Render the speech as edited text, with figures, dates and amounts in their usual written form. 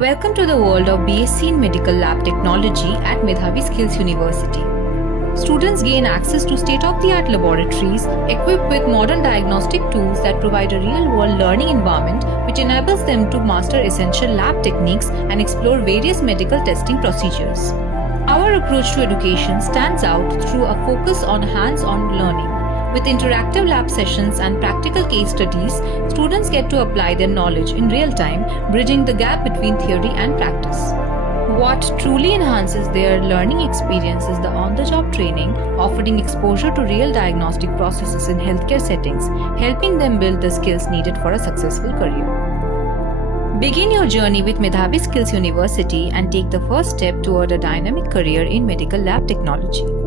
Welcome to the world of B.Sc in Medical Lab Technology at Medhavi Skills University. Students gain access to state-of-the-art laboratories equipped with modern diagnostic tools that provide a real-world learning environment which enables them to master essential lab techniques and explore various medical testing procedures. Our approach to education stands out through a focus on hands-on learning. With interactive lab sessions and practical case studies, students get to apply their knowledge in real time, bridging the gap between theory and practice. What truly enhances their learning experience is the on-the-job training, offering exposure to real diagnostic processes in healthcare settings, helping them build the skills needed for a successful career. Begin your journey with Medhavi Skills University and take the first step toward a dynamic career in medical lab technology.